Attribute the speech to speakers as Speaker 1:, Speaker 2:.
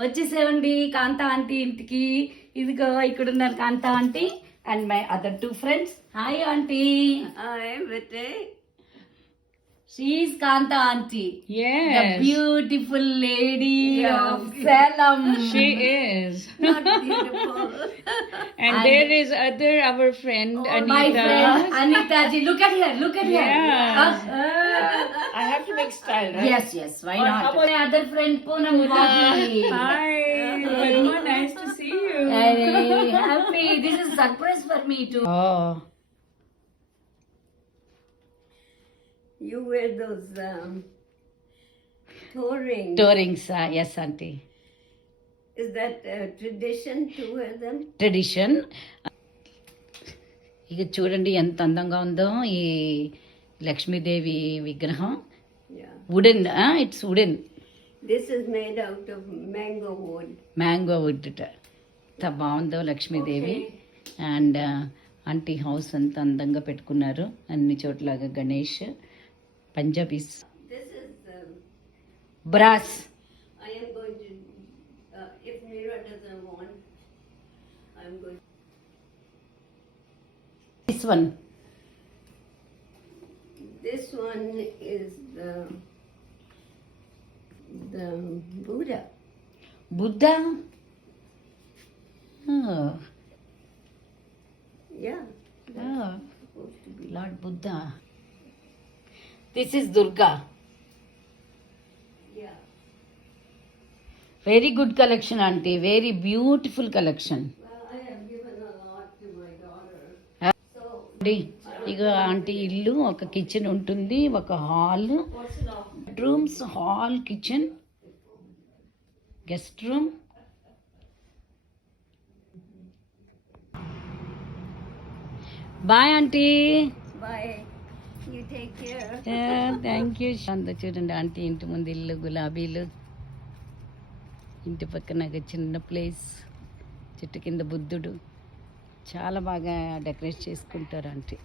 Speaker 1: వచ్చేసేవండి కాంత ఆంటీ ఇంటికి ఇదిగో ఇక్కడ ఉన్నారు Kanta aunty and my other two friends hi aunty
Speaker 2: Hi, Vite.
Speaker 1: She Kanta aunty
Speaker 3: Yes,
Speaker 1: beautiful lady
Speaker 2: Yeah.
Speaker 1: Of Salem
Speaker 3: she is.
Speaker 2: Not beautiful.
Speaker 3: And there is other our friend
Speaker 1: my
Speaker 3: Anita.
Speaker 1: Friend Anita ji look at here look at
Speaker 3: Yeah.
Speaker 1: Here
Speaker 3: I Make style, right?
Speaker 1: yes yes why not my other friend Poonam Bobby
Speaker 3: Hi, Padma, nice to see you.
Speaker 1: Hey, happy. This is surprise for me too. Oh.
Speaker 2: You wear those um, toe rings.
Speaker 1: Tourings, uh, yes, auntie.
Speaker 2: Is that a tradition to wear them?
Speaker 1: Tradition ఇక చూడండి ఎంత అందంగా ఉందో ఈ లక్ష్మీదేవి విగ్రహం. Wooden it's wooden
Speaker 2: This is made out of mango wood.
Speaker 1: Mango wood ఎంత బాగుందో Lakshmidevi and aunty house అంత అందంగా పెట్టుకున్నారు. అన్ని చోట్లగా Ganesh. Punjabis
Speaker 2: This is,
Speaker 1: brass
Speaker 2: I am one is the the Buddha.
Speaker 1: Buddha? Oh.
Speaker 2: Yeah.
Speaker 1: Oh. Lord Buddha. This is Durga.
Speaker 2: Yeah.
Speaker 1: Very good collection, Auntie. Very beautiful collection.
Speaker 2: Well, I have given a lot to my daughter.
Speaker 1: Uh,
Speaker 2: so,
Speaker 1: ఇక aunty ఇల్లు ఒక kitchen ఉంటుంది ఒక hall? Rooms hall kitchen guest room.
Speaker 2: Bye aunty. care.
Speaker 1: Thank you. అంత చూడండి aunty ఇంటి ముందు ఇల్లు గులాబీలు. ఇంటి పక్కన ఒక చిన్న ప్లేస్ చెట్టు కింద బుద్ధుడు. చాలా బాగా డెకరేట్ చేసుకుంటారు ఆంటీ.